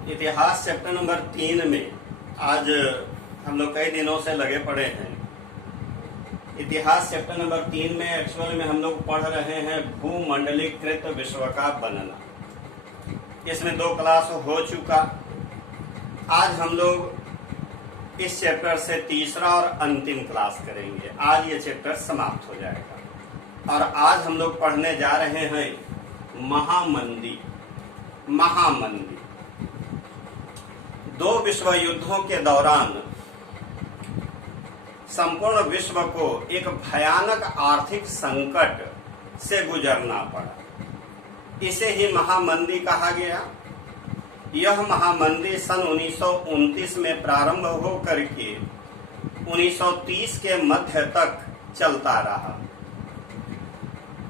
इतिहास chapter number 3 में आज हम लोग कई दिनों से लगे पड़े हैं। इतिहास चैप्टर नंबर 3 में एक्चुअल में हम लोग पढ़ रहे हैं भूमंडलीकृत विश्व का बनना। इसमें 2 क्लास हो चुका। आज हम लोग इस चैप्टर से तीसरा और अंतिम क्लास करेंगे। आज ये चैप्टर समाप्त हो जाएगा और आज हम लोग पढ़ने जा रहे हैं महामंदी। 2 विश्व युद्धों के दौरान संपूर्ण विश्व को एक भयानक आर्थिक संकट से गुजरना पड़ा। इसे ही महामंदी कहा गया। यह महामंदी सन 1929 में प्रारंभ होकर के 1930 के मध्य तक चलता रहा।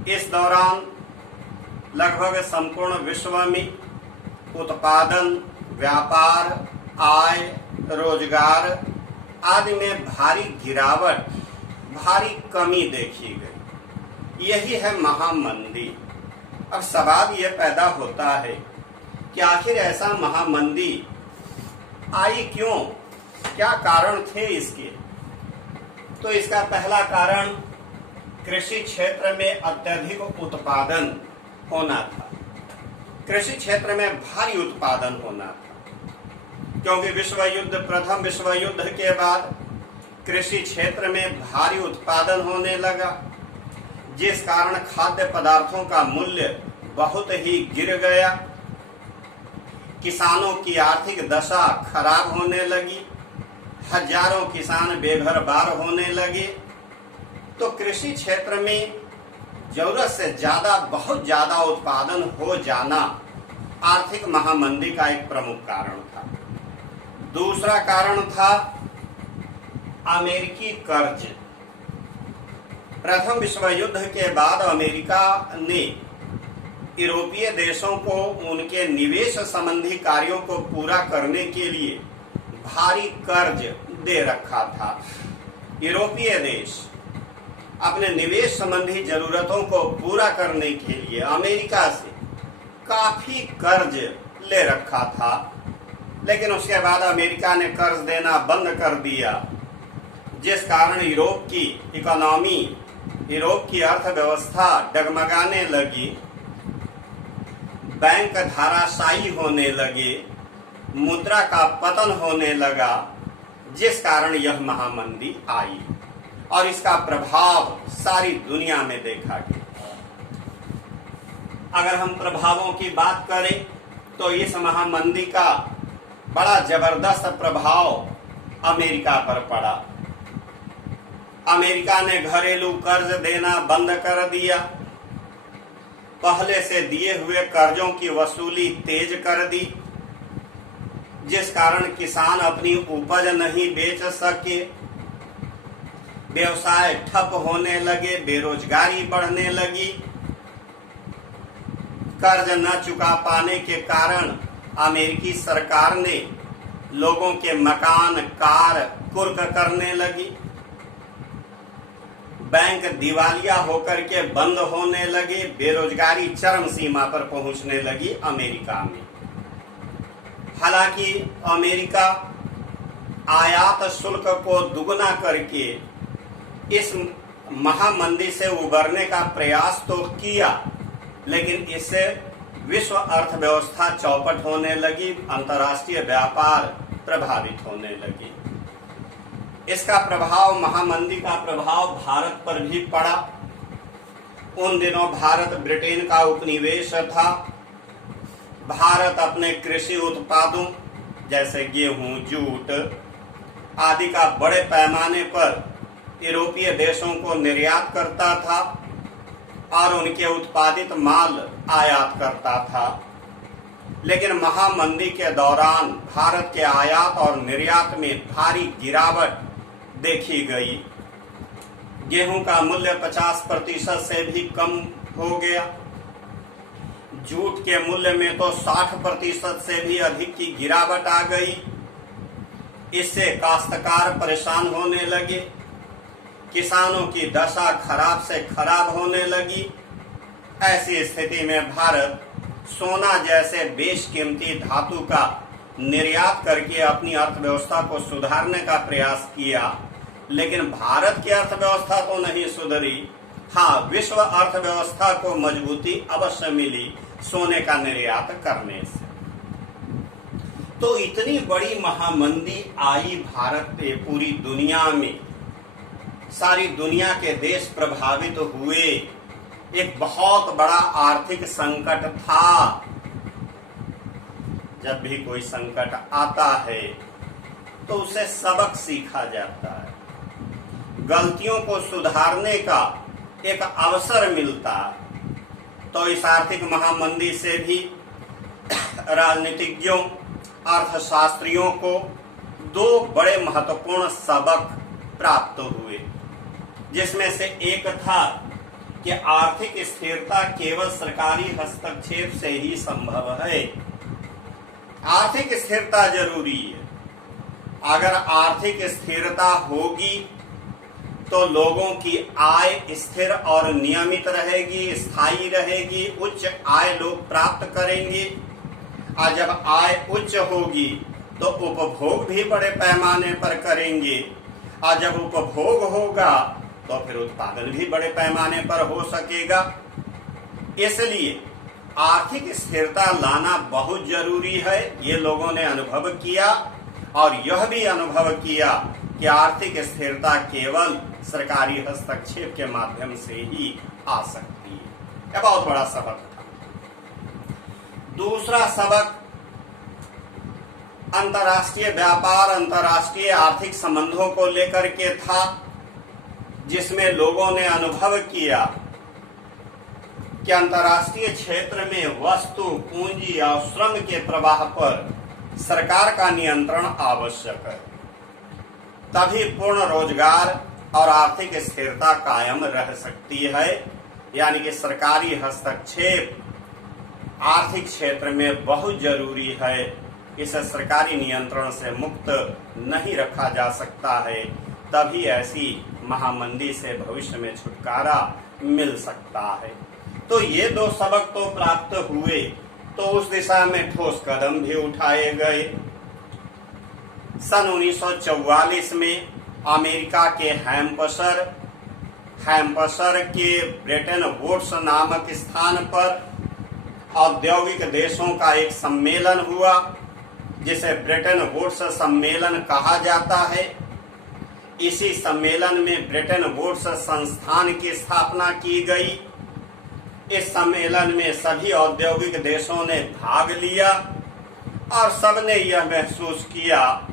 इस दौरान लगभग संपूर्ण विश्व में उत्पादन, व्यापार, आय, रोजगार आदि में भारी गिरावट, भारी कमी देखी गई। यही है महामंदी। अब सवाल यह पैदा होता है कि आखिर ऐसा महामंदी आई क्यों? क्या कारण थे इसके? तो इसका पहला कारण कृषि क्षेत्र में अत्यधिक उत्पादन होना था। कृषि क्षेत्र में भारी उत्पादन होना था, क्योंकि प्रथम विश्व युद्ध के बाद कृषि क्षेत्र में भारी उत्पादन होने लगा, जिस कारण खाद्य पदार्थों का मूल्य बहुत ही गिर गया। किसानों की आर्थिक दशा खराब होने लगी। हजारों किसान बेघर बार होने लगे। तो कृषि क्षेत्र में जरूरत से ज्यादा, बहुत ज्यादा उत्पादन हो जाना आर्थिक महामंदी का एक प्रमुख कारण था। दूसरा कारण था अमेरिकी कर्ज। प्रथम विश्व युद्ध के बाद अमेरिका ने यूरोपीय देशों को उनके निवेश संबंधी कार्यों को पूरा करने के लिए भारी कर्ज दे रखा था। यूरोपीय देश अपने निवेश संबंधी जरूरतों को पूरा करने के लिए अमेरिका से काफी कर्ज ले रखा था, लेकिन उसके बाद अमेरिका ने कर्ज देना बंद कर दिया, जिस कारण यूरोप की इकोनॉमी, यूरोप की अर्थव्यवस्था डगमगाने लगी, बैंक धाराशायी होने लगे, मुद्रा का पतन होने लगा, जिस कारण यह महामंदी आई और इसका प्रभाव सारी दुनिया में देखा गया। अगर हम प्रभावों की बात करें तो इस महामंदी का बड़ा जबरदस्त प्रभाव अमेरिका पर पड़ा। अमेरिका ने घरेलू कर्ज देना बंद कर दिया। पहले से दिए हुए कर्जों की वसूली तेज कर दी, जिस कारण किसान अपनी उपज नहीं बेच सके। व्यवसाय ठप होने लगे, बेरोजगारी बढ़ने लगी। कर्ज न चुका पाने के कारण अमेरिकी सरकार ने लोगों के मकान, कार कुर्क करने लगी। बैंक दिवालिया होकर के बंद होने लगे। बेरोजगारी चरम सीमा पर पहुंचने लगी अमेरिका में। हालांकि अमेरिका आयात शुल्क को दुगना करके इस महामंदी से उबरने का प्रयास तो किया, लेकिन इससे विश्व अर्थव्यवस्था चौपट होने लगी, अंतर्राष्ट्रीय व्यापार प्रभावित होने लगी। इसका प्रभाव, महामंदी का प्रभाव भारत पर भी पड़ा। उन दिनों भारत ब्रिटेन का उपनिवेश था। भारत अपने कृषि उत्पादों जैसे गेहूं, जूट आदि का बड़े पैमाने पर यूरोपीय देशों को निर्यात करता था और उनके उत्पादित माल आयात करता था। लेकिन महामंदी के दौरान भारत के आयात और निर्यात में भारी गिरावट देखी गई। गेहूं का मूल्य 50% से भी कम हो गया। जूट के मूल्य में तो 60% से भी अधिक की गिरावट आ गई। इससे काश्तकार परेशान होने लगे। किसानों की दशा खराब से खराब होने लगी। ऐसी स्थिति में भारत सोना जैसे बेशकीमती धातु का निर्यात करके अपनी अर्थव्यवस्था को सुधारने का प्रयास किया, लेकिन भारत की अर्थव्यवस्था तो नहीं सुधरी। हाँ, विश्व अर्थव्यवस्था को मजबूती अवश्य मिली सोने का निर्यात करने से। तो इतनी बड़ी महामंदी आई भारत पे, पूरी दुनिया में सारी दुनिया के देश प्रभावित हुए, एक बहुत बड़ा आर्थिक संकट था। जब भी कोई संकट आता है तो उसे सबक सीखा जाता है, गलतियों को सुधारने का एक अवसर मिलता है। तो इस आर्थिक महामंदी से भी राजनीतिज्ञों, अर्थशास्त्रियों को दो बड़े महत्वपूर्ण सबक प्राप्त हुए, जिसमें से एक था कि आर्थिक स्थिरता केवल सरकारी हस्तक्षेप से ही संभव है। आर्थिक स्थिरता जरूरी है। अगर आर्थिक स्थिरता होगी तो लोगों की आय स्थिर और नियमित रहेगी, स्थायी रहेगी, उच्च आय लोग प्राप्त करेंगे। और जब आय उच्च होगी तो उपभोग भी बड़े पैमाने पर करेंगे, और जब उपभोग होगा तो फिर उत्पादन भी बड़े पैमाने पर हो सकेगा। इसलिए आर्थिक स्थिरता लाना बहुत जरूरी है। ये लोगों ने अनुभव किया, और यह भी अनुभव किया कि आर्थिक स्थिरता केवल सरकारी हस्तक्षेप के माध्यम से ही आ सकती है। यह बहुत बड़ा सबक था। दूसरा सबक अंतर्राष्ट्रीय व्यापार, अंतर्राष्ट्रीय आर्थिक संबंधों को लेकर के था, जिसमें लोगों ने अनुभव किया कि अंतर्राष्ट्रीय क्षेत्र में वस्तु, पूंजी और श्रम के प्रवाह पर सरकार का नियंत्रण आवश्यक है। तभी पूर्ण रोजगार और आर्थिक स्थिरता कायम रह सकती है। यानी कि सरकारी हस्तक्षेप आर्थिक क्षेत्र में बहुत जरूरी है। इसे सरकारी नियंत्रण से मुक्त नहीं रखा जा सकता है, तभी ऐसी महामंदी से भविष्य में छुटकारा मिल सकता है। तो ये दो सबक तो प्राप्त हुए, तो उस दिशा में ठोस कदम भी उठाए गए। सन 1944 में अमेरिका के हैम्पशर के ब्रेटन वुड्स नामक स्थान पर औद्योगिक देशों का एक सम्मेलन हुआ, जिसे ब्रेटन वुड्स सम्मेलन कहा जाता है। इसी सम्मेलन में ब्रेटन वुड्स संस्थान की स्थापना की गई। इस सम्मेलन में सभी औद्योगिक देशों ने भाग लिया, और सबने यह महसूस किया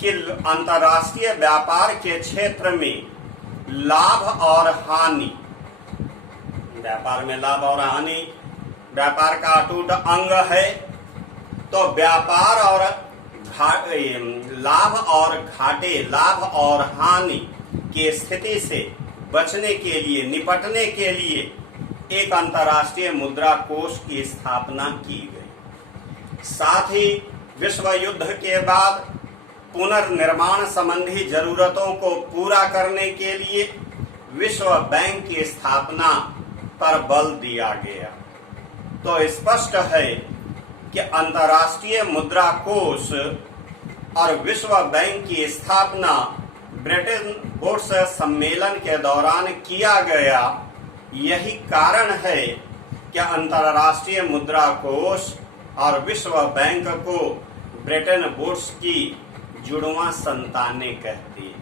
कि अंतर्राष्ट्रीय व्यापार के क्षेत्र में लाभ और हानि, व्यापार में लाभ और हानि व्यापार का अटूट अंग है। तो व्यापार और लाभ और घाटे, लाभ और हानि की स्थिति से बचने के लिए, निपटने के लिए एक अंतर्राष्ट्रीय मुद्रा कोष की स्थापना की गई। साथ ही विश्व युद्ध के बाद पुनर्निर्माण संबंधी जरूरतों को पूरा करने के लिए विश्व बैंक की स्थापना पर बल दिया गया। तो स्पष्ट है कि अंतर्राष्ट्रीय मुद्रा कोष और विश्व बैंक की स्थापना ब्रेटन वुड्स सम्मेलन के दौरान किया गया। यही कारण है कि अंतर्राष्ट्रीय मुद्रा कोष और विश्व बैंक को ब्रेटन वुड्स की जुड़वां संतानें कहती है।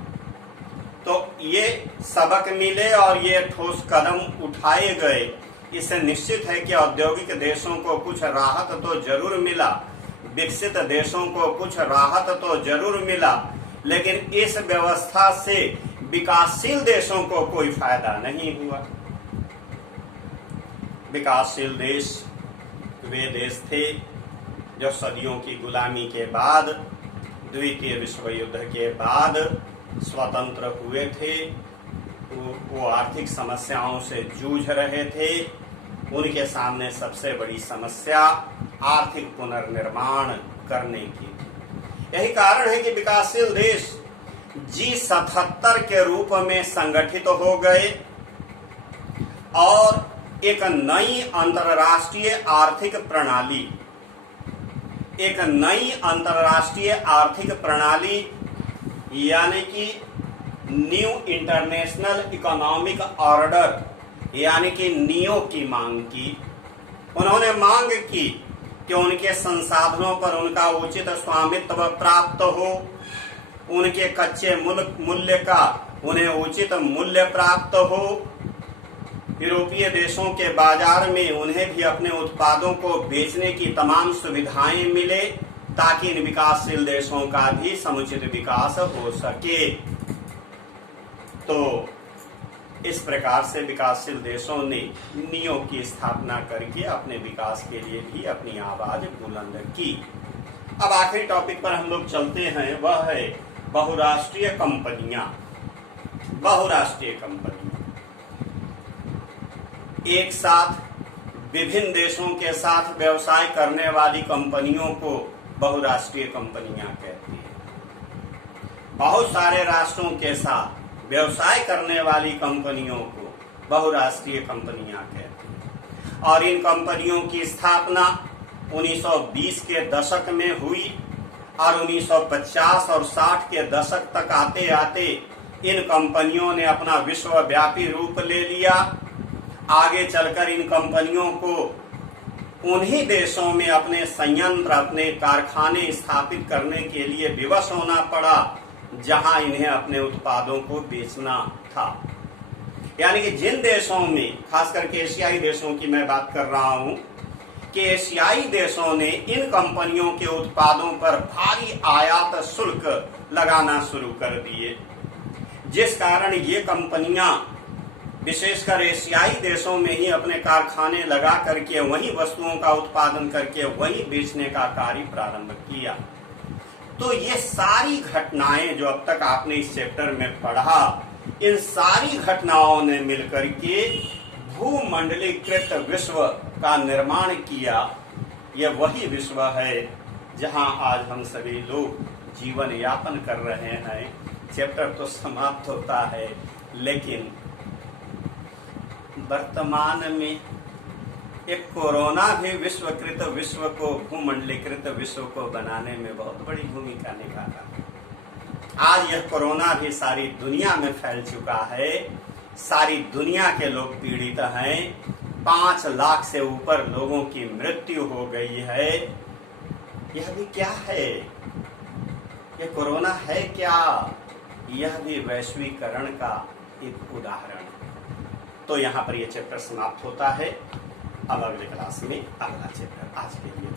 तो ये सबक मिले और ये ठोस कदम उठाए गए। इससे निश्चित है कि औद्योगिक देशों को कुछ राहत तो जरूर मिला, विकसित देशों को कुछ राहत तो जरूर मिला, लेकिन इस व्यवस्था से विकासशील देशों को कोई फायदा नहीं हुआ। विकासशील देश वे देश थे जो सदियों की गुलामी के बाद, द्वितीय विश्व युद्ध के बाद स्वतंत्र हुए थे। वो आर्थिक समस्याओं से जूझ रहे थे। उनके सामने सबसे बड़ी समस्या आर्थिक पुनर्निर्माण करने की। यही कारण है कि विकासशील देश G77 के रूप में संगठित हो गए और एक नई अंतर्राष्ट्रीय आर्थिक प्रणाली एक नई अंतर्राष्ट्रीय आर्थिक प्रणाली यानी कि न्यू इंटरनेशनल इकोनॉमिक ऑर्डर यानी कि नियो की मांग की। उन्होंने मांग की कि उनके संसाधनों पर उनका उचित स्वामित्व प्राप्त हो, उनके कच्चे मूल्य का उन्हें उचित मूल्य प्राप्त हो, यूरोपीय देशों के बाजार में उन्हें भी अपने उत्पादों को बेचने की तमाम सुविधाएं मिले ताकि इन विकासशील देशों का भी समुचित विकास हो सके। तो इस प्रकार से विकासशील देशों ने नियो की स्थापना करके अपने विकास के लिए भी अपनी आवाज बुलंद की। अब आखिरी टॉपिक पर हम लोग चलते हैं, वह है बहुराष्ट्रीय कंपनियां। बहुराष्ट्रीय कंपनियां एक साथ विभिन्न देशों के साथ व्यवसाय करने वाली कंपनियों को बहुराष्ट्रीय कंपनियां कहते हैं। बहुत सारे राष्ट्रों के साथ व्यवसाय करने वाली कंपनियों को बहुराष्ट्रीय कंपनियां कहते हैं। और इन कंपनियों की स्थापना 1920 के दशक में हुई और 1950 और 60 के दशक तक आते आते इन कंपनियों ने अपना विश्वव्यापी रूप ले लिया। आगे चलकर इन कंपनियों को उन्हीं देशों में अपने संयंत्र, अपने कारखाने स्थापित करने के लिए विवश होना पड़ा जहां इन्हें अपने उत्पादों को बेचना था। यानी कि जिन देशों में, खास करके एशियाई देशों की मैं बात कर रहा हूं, कि एशियाई देशों ने इन कंपनियों के उत्पादों पर भारी आयात शुल्क लगाना शुरू कर दिए, जिस कारण ये कंपनियां विशेषकर एशियाई देशों में ही अपने कारखाने लगा करके वहीं वस्तुओं का उत्पादन करके वहीं बेचने का कार्य प्रारंभ किया। तो ये सारी घटनाएं जो अब तक आपने इस चैप्टर में पढ़ा, इन सारी घटनाओं ने मिलकर के भूमंडलीकृत विश्व का निर्माण किया। यह वही विश्व है जहां आज हम सभी लोग जीवन यापन कर रहे हैं। चैप्टर तो समाप्त होता है, लेकिन वर्तमान में एक कोरोना भी विश्वकृत विश्व को, भूमंडलीकृत विश्व को बनाने में बहुत बड़ी भूमिका निभाता। आज यह कोरोना भी सारी दुनिया में फैल चुका है, सारी दुनिया के लोग पीड़ित हैं, 5 लाख से ऊपर लोगों की मृत्यु हो गई है। यह भी क्या है? यह कोरोना है क्या? यह भी वैश्वीकरण का एक उदाहरण है। तो यहाँ पर यह चैप्टर समाप्त होता है। अब अगले क्लास में अगला चैप्टर। आज के लिए